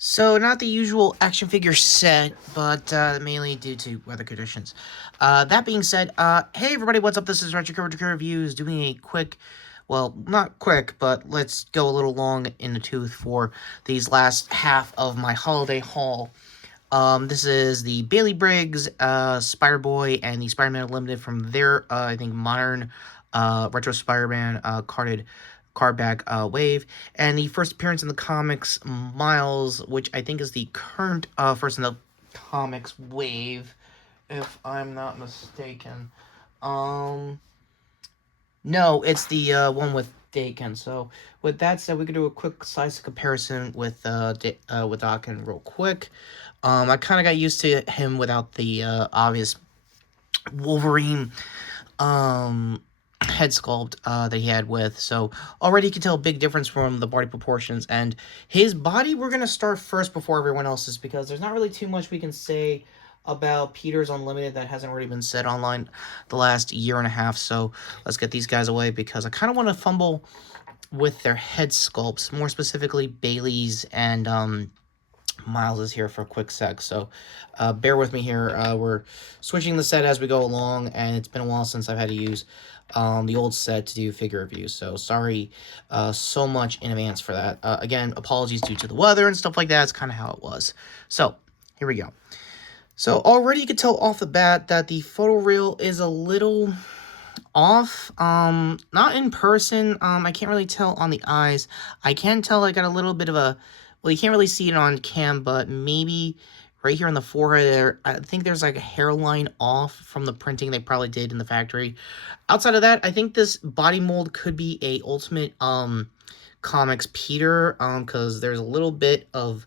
So, not the usual action figure set, but mainly due to weather conditions. That being said, hey everybody, what's up? This is Retrokid Reviews doing a quick, well, not quick, but let's go a little long in the tooth for these last half of my holiday haul. This is the Bailey Briggs, Spider-Boy, and the Spider-Man Unlimited from their, I think, modern, retro Spider-Man, card back wave, and the first appearance in the comics, Miles, which I think is the current first in the comics wave, if I'm not mistaken. Um, no, it's the one with Dakin. So with that said, we can do a quick slice comparison with with Dakin real quick. I kind of got used to him without the obvious Wolverine um head sculpt that he had with, so already you can tell a big difference from the body proportions and his body. We're gonna start first before everyone else's because there's not really too much we can say about Peter's Unlimited that hasn't already been said online the last year and a half. So let's get these guys away because I kind of want to fumble with their head sculpts, more specifically Bailey's and Miles is here for a quick sec, so bear with me here. We're switching the set as we go along, and it's been a while since I've had to use the old set to do figure reviews, so sorry so much in advance for that. Again, apologies due to the weather and stuff like that. It's kind of how it was. So, here we go. So, already you can tell off the bat that the photo reel is a little off. Not in person. I can't really tell on the eyes. I can tell I got a little bit of a, well, you can't really see it on cam, but maybe right here on the forehead there, I think there's like a hairline off from the printing they probably did in the factory. Outside of that, I think this body mold could be a Ultimate Comics Peter, because there's a little bit of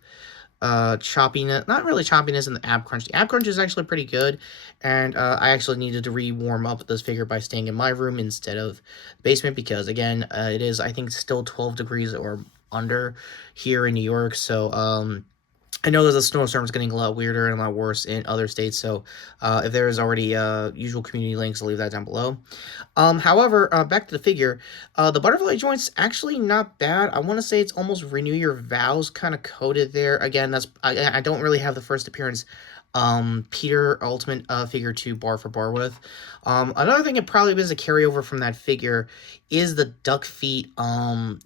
choppiness, not really choppiness in the ab crunch. The ab crunch is actually pretty good, and I actually needed to re-warm up this figure by staying in my room instead of basement because, again, it is, I think, still 12 degrees or under here in New York, so I know that the snowstorm is getting a lot weirder and a lot worse in other states, so if there is already usual community links, I'll leave that down below. However, back to the figure, the butterfly joint's actually not bad. I want to say it's almost Renew Your Vows kind of coded there. Again, that's I don't really have the first appearance Peter Ultimate figure to bar for bar with. Another thing it probably is a carryover from that figure is the duck feet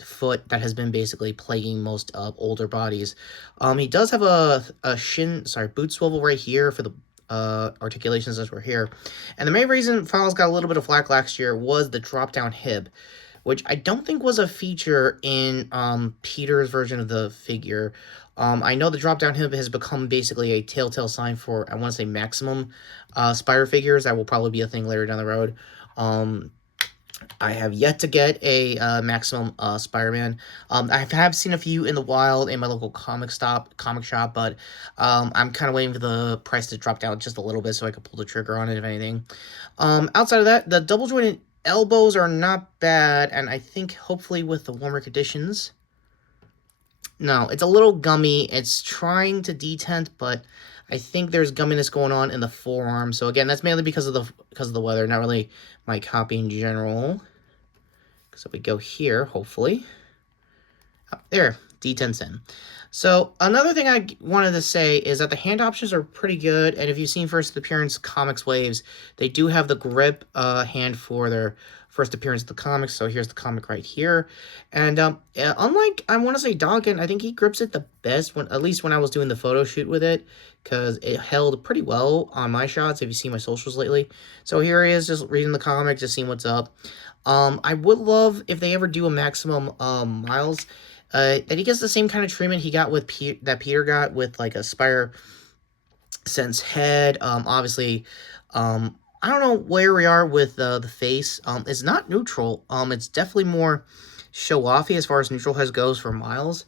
foot that has been basically plaguing most older bodies. He does have a boot swivel right here for the articulations as we're here. And the main reason Files got a little bit of flack last year was the drop down hip, which I don't think was a feature in Peter's version of the figure. I know the drop-down hip has become basically a telltale sign for, I want to say, maximum Spider figures. That will probably be a thing later down the road. I have yet to get a maximum Spider-Man. I have seen a few in the wild in my local comic shop, but I'm kind of waiting for the price to drop down just a little bit so I can pull the trigger on it, if anything. Outside of that, the double-jointed elbows are not bad, and I think hopefully with the warmer conditions. No, it's a little gummy. It's trying to detent, but I think there's gumminess going on in the forearm. So again, that's mainly because of the weather, not really my copy in general. So we go here, hopefully. Oh, there, detents in. So another thing I wanted to say is that the hand options are pretty good, and if you've seen first appearance comics waves, they do have the grip hand for their first appearance of the comics. So here's the comic right here, and unlike, I want to say, Doggen, I think he grips it the best, at least when I was doing the photo shoot with it, because it held pretty well on my shots if you see my socials lately. So here he is, just reading the comic, just seeing what's up. I would love if they ever do a maximum Miles, that he gets the same kind of treatment he got with that Peter got with like a Spire Sense head. Obviously, I don't know where we are with the face. It's not neutral. It's definitely more show-offy as far as neutral heads goes for Miles.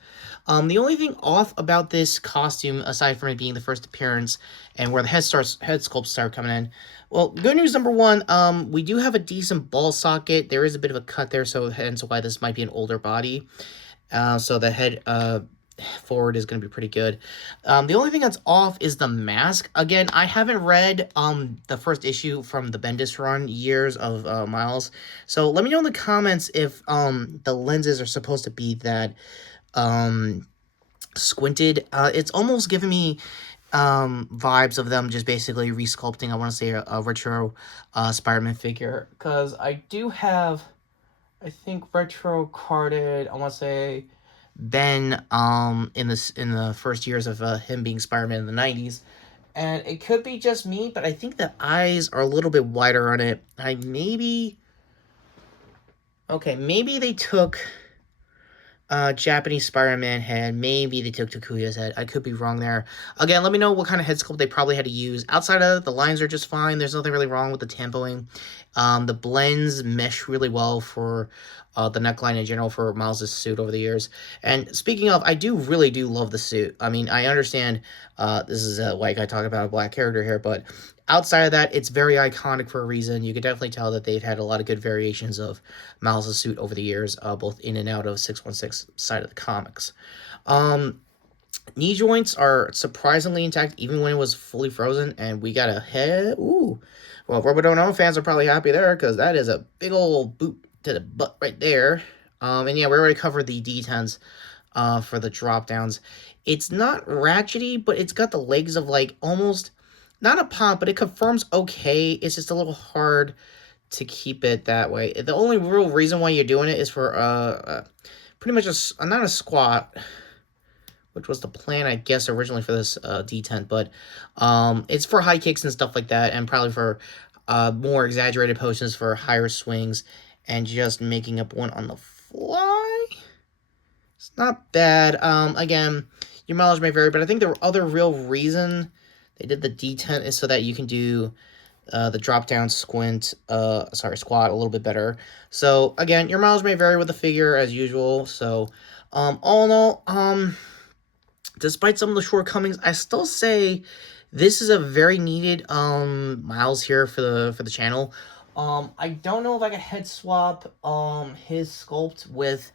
The only thing off about this costume, aside from it being the first appearance and where the head sculpts start coming in, well, good news number one, we do have a decent ball socket. There is a bit of a cut there, so hence why this might be an older body. So the head forward is going to be pretty good. The only thing that's off is the mask. Again, I haven't read the first issue from the Bendis run years of Miles. So let me know in the comments if the lenses are supposed to be that squinted. It's almost giving me vibes of them just basically resculpting, I want to say, a retro Spider-Man figure, because I do have, I think, retro carded, I want to say, Ben in the first years of him being Spider-Man in the 90s. And it could be just me, but I think the eyes are a little bit wider on it. Maybe they took Japanese Spider-Man head. Maybe they took Takuya's head. I could be wrong there. Again, let me know what kind of head sculpt they probably had to use. Outside of that, the lines are just fine. There's nothing really wrong with the tempoing. The blends mesh really well for the neckline in general for Miles' suit over the years. And speaking of, I really do love the suit. I mean, I understand this is like I talk about a black character here, but outside of that, it's very iconic for a reason. You can definitely tell that they've had a lot of good variations of Miles' suit over the years, both in and out of 616 side of the comics. Knee joints are surprisingly intact, even when it was fully frozen, and we got a head. Ooh. Well, Robodono fans are probably happy there, because that is a big old boot to the butt right there. And yeah, we already covered the D10s for the drop downs. It's not ratchety, but it's got the legs of like almost, not a pop, but it confirms okay. It's just a little hard to keep it that way. The only real reason why you're doing it is for pretty much not a squat, which was the plan, I guess, originally for this D10, but it's for high kicks and stuff like that, and probably for more exaggerated potions for higher swings, and just making up one on the fly. It's not bad. Again, your mileage may vary, but I think the other real reason they did the D10 is so that you can do the drop down squat a little bit better. So again, your mileage may vary with the figure as usual. So all in all, despite some of the shortcomings, I still say this is a very needed Miles here for the channel. I don't know if I could head swap his sculpt with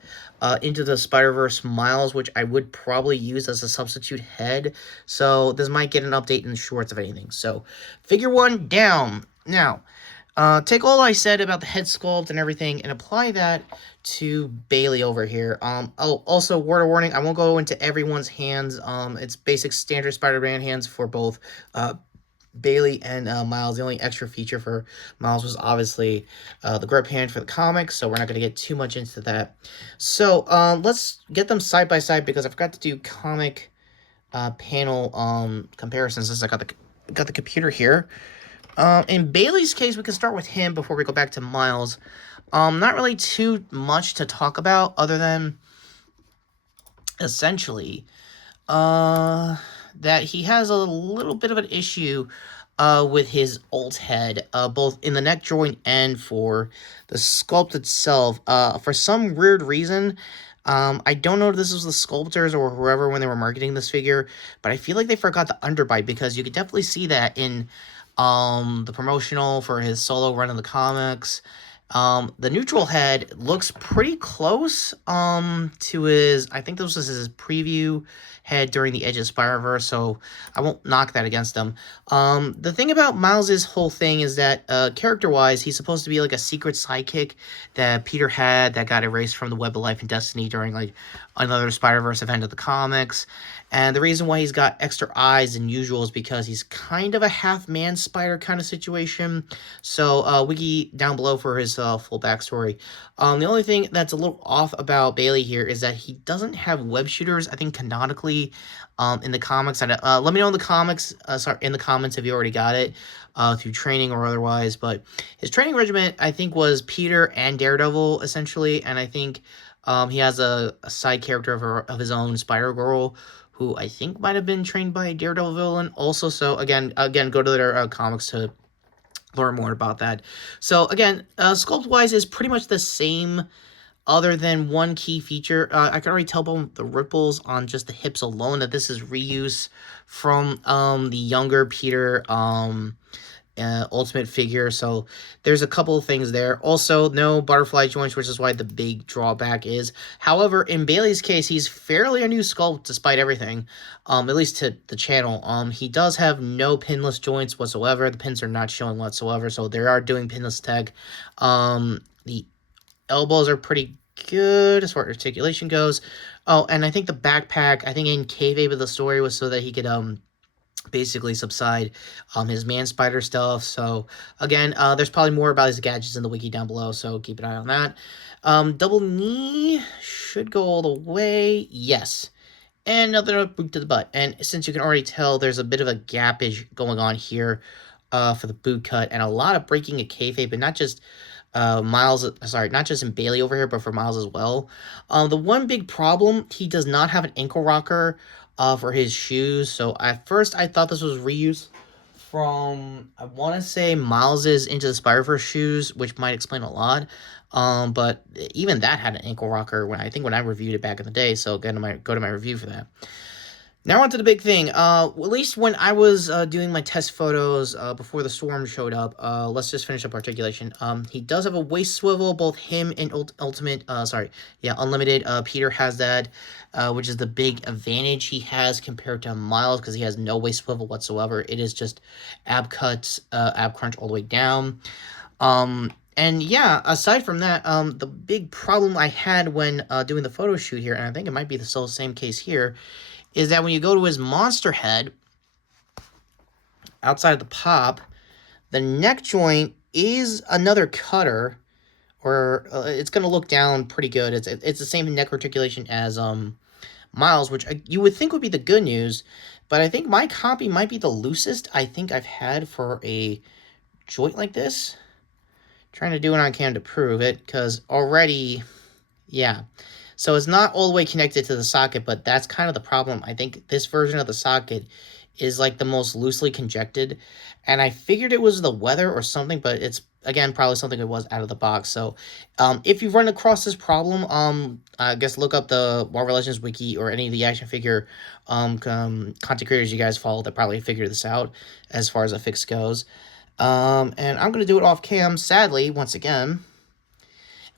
Into the Spider-Verse Miles, which I would probably use as a substitute head. So this might get an update in the shorts, if anything. So figure one down. Now, take all I said about the head sculpt and everything and apply that to Bailey over here. Oh, also, word of warning, I won't go into everyone's hands. It's basic standard Spider-Man hands for both Bailey and Miles. The only extra feature for Miles was obviously the grip hand for the comics, so we're not going to get too much into that. So let's get them side by side, because I forgot to do comic panel comparisons since I got the computer here. In Bailey's case, we can start with him before we go back to Miles. Not really too much to talk about other than essentially that he has a little bit of an issue with his alt head, both in the neck joint and for the sculpt itself. For some weird reason, I don't know if this was the sculptors or whoever when they were marketing this figure, but I feel like they forgot the underbite, because you could definitely see that in the promotional for his solo run of the comics. The neutral head looks pretty close to his, I think this was his preview head during the Edge of Spider-Verse, so I won't knock that against him. The thing about Miles' whole thing is that character-wise, he's supposed to be like a secret sidekick that Peter had that got erased from the Web of Life and Destiny during like another Spider-Verse event of the comics. And the reason why he's got extra eyes than usual is because he's kind of a half-man spider kind of situation. So, Wiki down below for his full backstory. The only thing that's a little off about Bailey here is that he doesn't have web shooters, I think, canonically, in the comics. Let me know in the comments if you already got it, through training or otherwise. But his training regimen, I think, was Peter and Daredevil, essentially. And I think he has a side character of his own, Spider-Girl, who I think might have been trained by a Daredevil villain also. So again, go to their comics to learn more about that. So again, sculpt-wise is pretty much the same, other than one key feature. I can already tell by the ripples on just the hips alone that this is reuse from the younger Peter Ultimate figure. So there's a couple of things there. Also, no butterfly joints, which is why the big drawback is. However, in Bailey's case, he's fairly a new sculpt despite everything, at least to the channel. He does have no pinless joints whatsoever. The pins are not showing whatsoever, so they are doing pinless tech. The elbows are pretty good as far as articulation goes. Oh, and I think the backpack, I think in kayfabe of the story was so that he could basically subside his man spider stuff. So again, there's probably more about his gadgets in the wiki down below, so keep an eye on that. Double knee should go all the way. Yes. And another boot to the butt. And since you can already tell, there's a bit of a gappage going on here for the boot cut, and a lot of breaking a kayfabe, but not just Miles, sorry, not just in Bailey over here, but for Miles as well. The one big problem, he does not have an ankle rocker for his shoes. So at first, I thought this was reuse from, I want to say, Miles's Into the Spider-Verse shoes, which might explain a lot. But even that had an ankle rocker when I reviewed it back in the day. So again, go to my review for that. Now on to the big thing. At least when I was doing my test photos before the storm showed up, let's just finish up articulation. He does have a waist swivel, both him and Unlimited. Peter has that, which is the big advantage he has compared to Miles, because he has no waist swivel whatsoever. It is just ab cuts, ab crunch all the way down. And yeah, aside from that, the big problem I had when doing the photo shoot here, and I think it might be still the same case here, is that when you go to his monster head, outside of the pop, the neck joint is another cutter, or it's going to look down pretty good. It's the same neck articulation as Miles, which you would think would be the good news, but I think my copy might be the loosest I think I've had for a joint like this. Trying to do it on cam to prove it, because already, yeah. So it's not all the way connected to the socket, but that's kind of the problem. I think this version of the socket is like the most loosely conjected, and I figured it was the weather or something, but it's, again, probably something that was out of the box. So if you've run across this problem, I guess look up the Marvel Legends wiki or any of the action figure content creators you guys follow that probably figured this out as far as a fix goes. And I'm going to do it off cam, sadly, once again,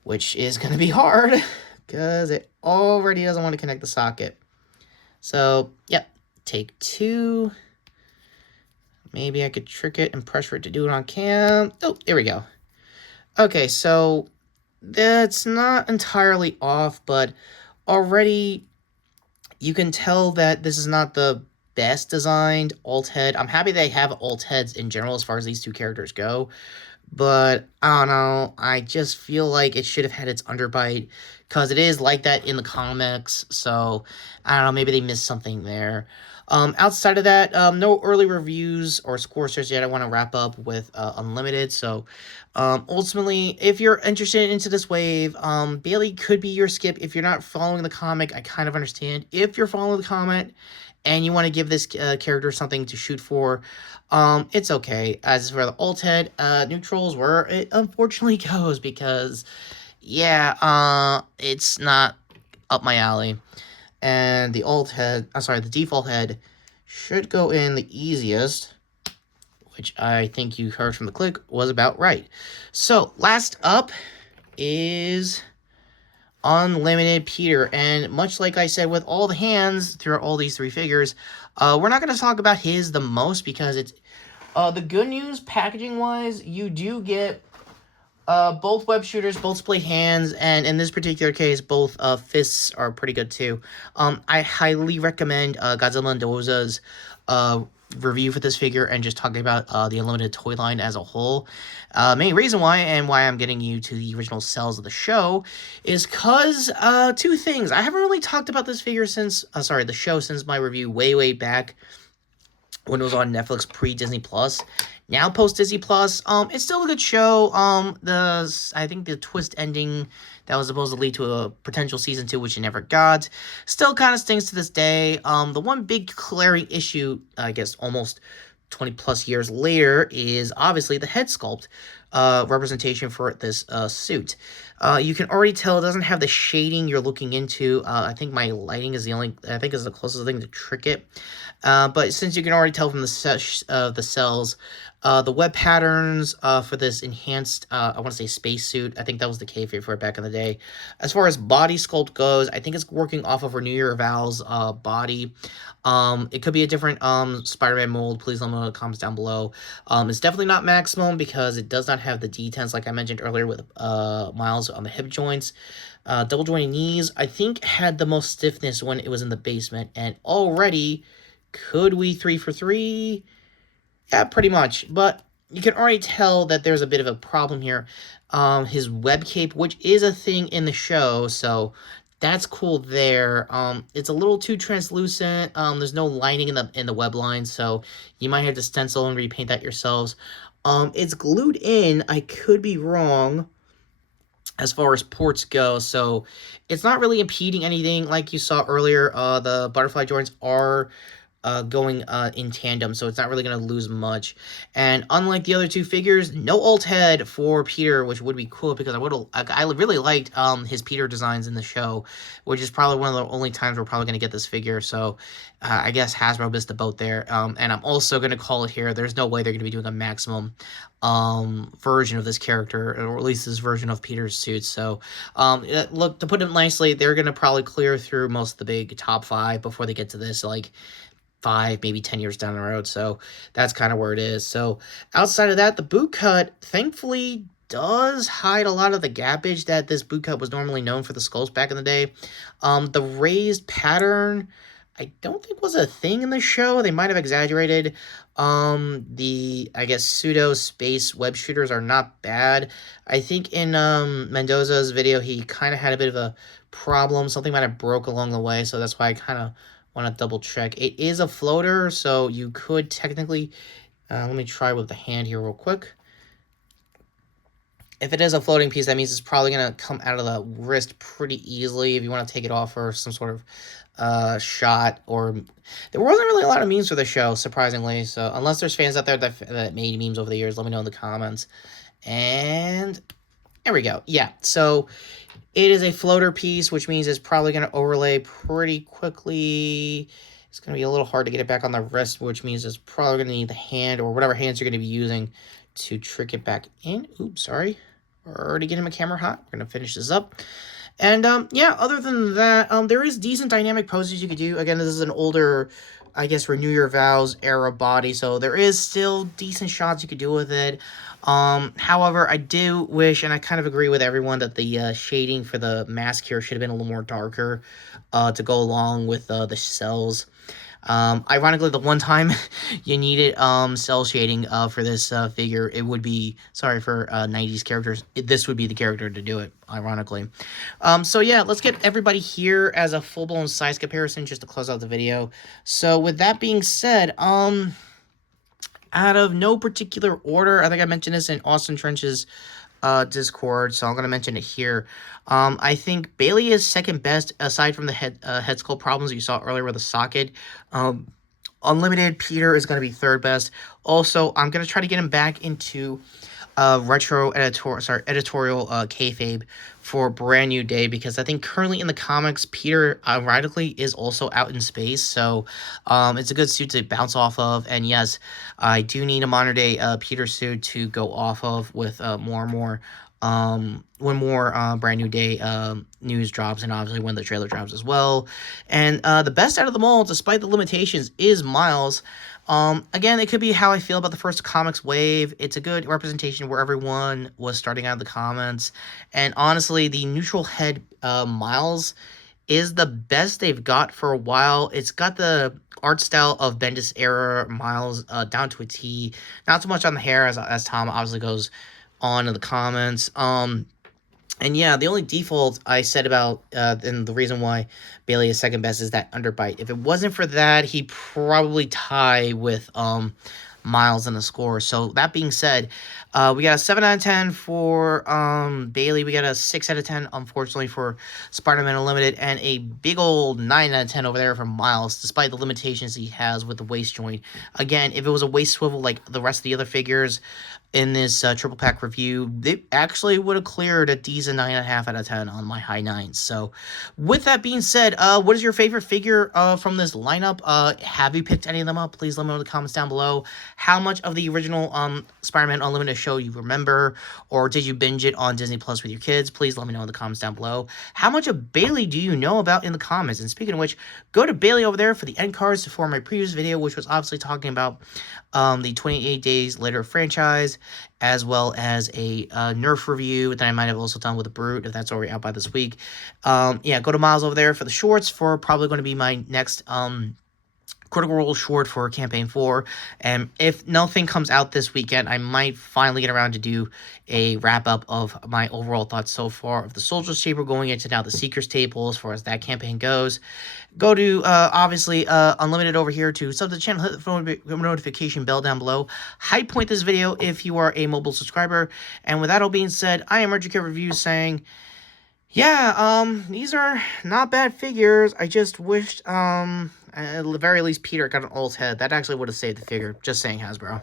which is going to be hard because it already doesn't want to connect the socket. So, yep, take two. Maybe I could trick it and pressure it to do it on cam. Oh, there we go. Okay, so that's not entirely off, but already you can tell that this is not the best designed alt head. I'm happy they have alt heads in general as far as these two characters go, but I don't know, I just feel like it should have had its underbite, because it is like that in the comics. So I don't know, maybe they missed something there. Outside of that, no early reviews or score search yet. I want to wrap up with Unlimited. So ultimately, if you're interested into this wave, Bailey could be your skip. If you're not following the comic, I kind of understand. If you're following the comic and you want to give this character something to shoot for, it's okay. As for the alt head, neutrals, where it unfortunately goes, because yeah, it's not up my alley. And the the default head should go in the easiest, which I think you heard from the click was about right. So last up is Unlimited Peter, and much like I said with all the hands throughout all these three figures, we're not going to talk about his the most, because it's the good news packaging wise, you do get both web shooters, both split hands, and in this particular case, both fists are pretty good too. I highly recommend Godzilla Mendoza's review for this figure and just talking about the Unlimited toy line as a whole. Main reason why, and why I'm getting you to the original cells of the show, is because two things. I haven't really talked about this figure since, the show, since my review way back when it was on Netflix pre-Disney Plus. Now post-Disney Plus, it's still a good show. I think the twist ending that was supposed to lead to a potential season 2, which it never got, still kind of stings to this day. The one big glaring issue, I guess almost 20 plus years later, is obviously the head sculpt representation for this suit. You can already tell it doesn't have the shading you're looking into. I think my lighting is the closest thing to trick it. But since you can already tell from the cells, the web patterns for this enhanced, I want to say spacesuit, I think that was the kayfabe for it back in the day. As far as body sculpt goes, I think it's working off of Renew Val's body. It could be a different Spider-Man mold. Please let me know in the comments down below. It's definitely not maximum, because it does not have the detents, like I mentioned earlier, with Miles on the hip joints. Double jointed knees, I think, had the most stiffness when it was in the basement. And already, could we 3 for 3? Yeah, pretty much. But you can already tell that there's a bit of a problem here. His web cape, which is a thing in the show, so that's cool there. It's a little too translucent. There's no lining in the web line, so you might have to stencil and repaint that yourselves. It's glued in. I could be wrong as far as ports go, so it's not really impeding anything like you saw earlier. The butterfly joints are going in tandem, so it's not really going to lose much. And unlike the other two figures, no alt head for Peter, which would be cool because I really liked his Peter designs in the show, which is probably one of the only times we're probably going to get this figure. So I guess Hasbro missed the boat there. And I'm also going to call it here. There's no way they're going to be doing a maximum version of this character, or at least this version of Peter's suit. So look, to put it nicely, they're going to probably clear through most of the big top 5 before they get to this, like 5, maybe 10 years down the road. So that's kind of where it is. So outside of that, the boot cut thankfully does hide a lot of the gappage that this boot cut was normally known for the skulls back in the day. The raised pattern, I don't think was a thing in the show. They might have exaggerated. I guess pseudo space web shooters are not bad. I think in Mendoza's video, he kind of had a bit of a problem. Something might have broke along the way, so that's why I kind of want to double check. It is a floater, so you could technically, let me try with the hand here real quick. If it is a floating piece, that means it's probably going to come out of the wrist pretty easily if you want to take it off for some sort of shot. Or there wasn't really a lot of memes for the show, surprisingly. So unless there's fans out there that made memes over the years, let me know in the comments. And there we go. Yeah, so it is a floater piece, which means it's probably going to overlay pretty quickly. It's going to be a little hard to get it back on the wrist, which means it's probably going to need the hand or whatever hands you're going to be using to trick it back in. Oops, sorry. We're already getting my camera hot. We're going to finish this up. And, yeah, other than that, there is decent dynamic poses you could do. Again, this is an older, I guess, Renew Your Vows era body, so there is still decent shots you could do with it. However, I do wish, and I kind of agree with everyone, that the shading for the mask here should have been a little more darker to go along with the cells. Ironically, the one time you needed cell shading for this figure, it would be, sorry for 90s characters, this would be the character to do it, ironically. So yeah, let's get everybody here as a full-blown size comparison just to close out the video. So with that being said, out of no particular order, I think I mentioned this in Austin Trench's Discord, so I'm going to mention it here. I think Bailey is second best, aside from the head sculpt problems you saw earlier with the socket. Unlimited Peter is going to be third best. Also, I'm going to try to get him back into editorial kayfabe for Brand New Day, because I think currently in the comics, Peter, ironically, is also out in space, so it's a good suit to bounce off of. And yes, I do need a modern day Peter suit to go off of with more and more when more Brand New Day news drops, and obviously when the trailer drops as well. And the best out of them all, despite the limitations, is Miles. Again, it could be how I feel about the first comics wave. It's a good representation where everyone was starting out of the comments. And honestly, the neutral head Miles is the best they've got for a while. It's got the art style of Bendis era Miles down to a T. Not so much on the hair as Tom obviously goes on in the comments. And yeah, the only default I said about, and the reason why Bailey is second best is that underbite. If it wasn't for that, he'd probably tie with Miles in the score. So that being said, we got a 7 out of 10 for Bailey. We got a 6 out of 10, unfortunately, for Spider-Man Unlimited, and a big old 9 out of 10 over there for Miles, despite the limitations he has with the waist joint. Again, if it was a waist swivel like the rest of the other figures in this triple pack review, they actually would have cleared a decent 9.5 out of 10 on my high 9s. So with that being said, what is your favorite figure from this lineup? Have you picked any of them up? Please let me know in the comments down below. How much of the original Spider-Man Unlimited show you remember, or did you binge it on Disney Plus with your kids? Please let me know in the comments down below. How much of Bailey do you know about in the comments? And speaking of which, go to Bailey over there for the end cards for my previous video, which was obviously talking about the 28 Days Later franchise. as well as a Nerf review that I might have also done with a Brute, if that's already out by this week. Yeah, go to Miles over there for the shorts for probably going to be my next Critical Role short for Campaign 4, and if nothing comes out this weekend, I might finally get around to do a wrap-up of my overall thoughts so far of the Soldier's Chamber going into now the Seeker's Table as far as that campaign goes. Go to, obviously, Unlimited over here to sub to the channel, hit the phone notification bell down below. High point this video if you are a mobile subscriber, and with that all being said, I am Retrokid Reviews saying, yeah, these are not bad figures. I just wished, at the very least, Peter got an alt head. That actually would have saved the figure. Just saying, Hasbro.